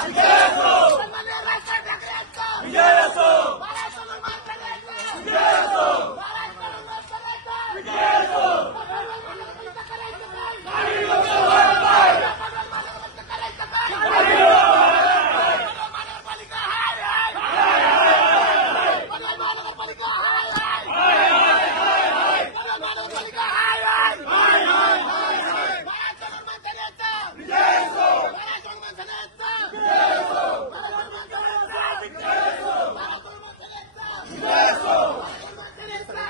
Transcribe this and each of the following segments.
सन्माननीय राज ठाकरे यांचा विजय असो, महाराष्ट्र माणसाचा विजय असो, महाराष्ट्र माणसाचा विजय असो, करायचं काय गाडी लोक वर पाय करायचं काय महानगरपालिका हाय हाय महानगरपालिका हाय हाय महानगरपालिका हाय हाय महाराष्ट्र माणसाचा विजय असो, महाराष्ट्र माणसाचा विजय असो, महाराष्ट्र माणसाचा विजय असो, महाराष्ट्र माणसाचा विजय असो,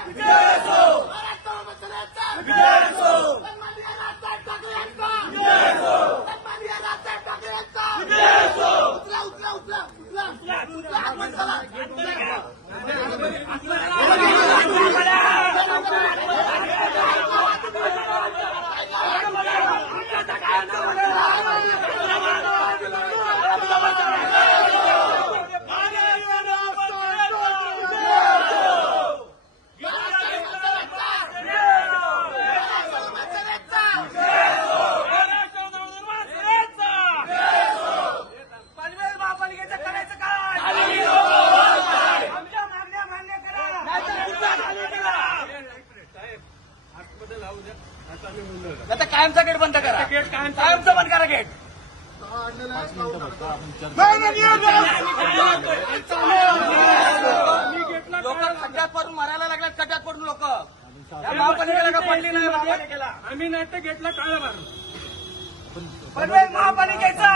विजय असो, महाराष्ट्र माणसाचा विजय असो, सन्माननीय राजसाहेब ठाकरे यांचा विजय असो, सन्माननीय राजसाहेब ठाकरे यांचा विजय असो. उचला उचला उचला उचला उचला हात वर करा. आता कायमचा गेट बंद करा, कायमचा बंद करा गेट. लोक खड्ड्यात पडून मारायला लागल्यात, खड्ड्यात पडून लोक. महापालिकेला का पडली नाही, महापालिकेला आम्ही नाही तर गेटला टाळा मारलो. पनवेल महापालिकेचा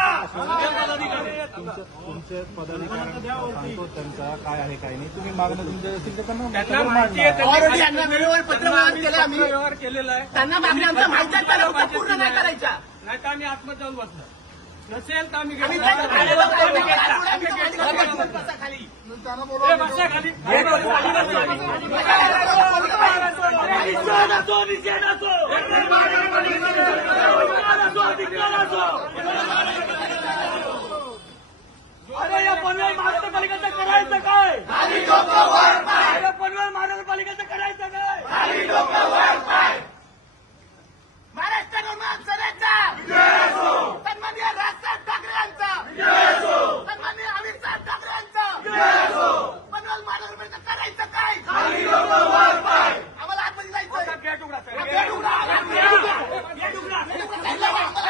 तुमचे पदाधिकारी सांगतो त्यांचा काय आहे काय नाही. तुम्ही मागणं तुमच्या त्यांना माहिती आहे, त्यांना वेळेवर पत्र व्यवहार केलेला आहे. त्यांना मागणी आमच्या माहिती आहे, त्यांना पूर्ण नाही करायच्या. नाही तर आम्ही आतमध्ये जाऊन बसलो नसेल तर आम्ही खाली अरे या पनवेल महानगरपालिकेचं करायचं काय? पनवेल महानगरपालिकेचं करायचं काय? महाराष्ट्र माणसाचा सन्माननीय राजसाहेब ठाकरे यांचा सन्माननीय अमित साहेब ठाकरे यांचा पनवेल महानगरपालिकेचं करायचं काय? आम्हाला आतमध्ये जायचं. गेट उघडा, गेट उघडा, गेट उघडा, गेट उघडा,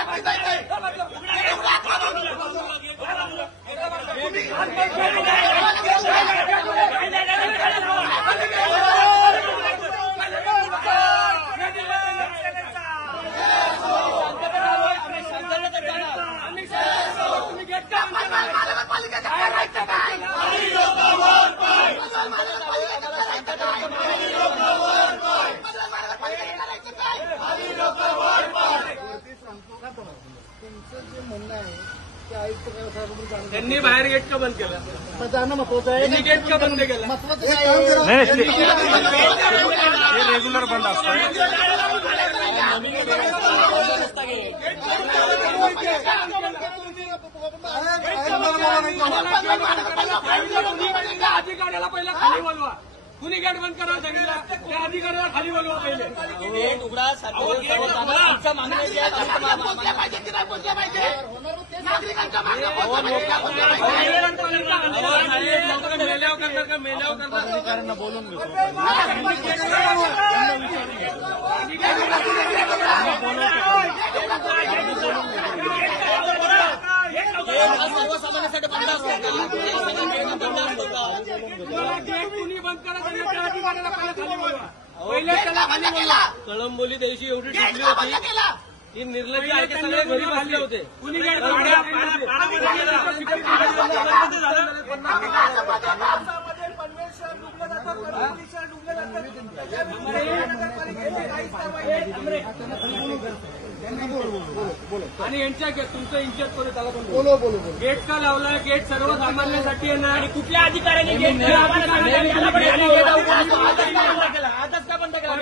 तुमचं जे म्हणणं आहे ते आयुक्त साहेबांनी त्यांनी बाहेर गेट का बंद केलं? जाणं महत्वाचं आहे. त्यांनी गेट का बंद केलं? महत्वाचं रेग्युलर बंद असतं. अधिकाऱ्याला पहिला खाली बोलवा. कुणी गेट बंद करायला सांगितलं? त्या अधिकाऱ्याला खाली बोलवा पहिले. गेट उघडा. मेल्यावर करणार का? मेल्यावर करणार अधिकाऱ्यांना बोलून घेतो. सर्वसामान्यांसाठी बंद असतो का? गेट कुणी बंद करा त्या अधिकाऱ्याला खाली बोलवा. पहिले त्याला खाली बोलवा. कळंबोली दिवशी एवढी टिकली होती ही निर्लज्ज आहे की सगळे घरी बसले होते. कुणी गेट आणि यांच्या तुमचं इन्शर्ट करू त्याला पण गेट का लावलाय? गेट सर्वसामान्यांसाठी आहे ना. आणि कुठल्या अधिकाऱ्यांनी गेट आजच का बंद केला?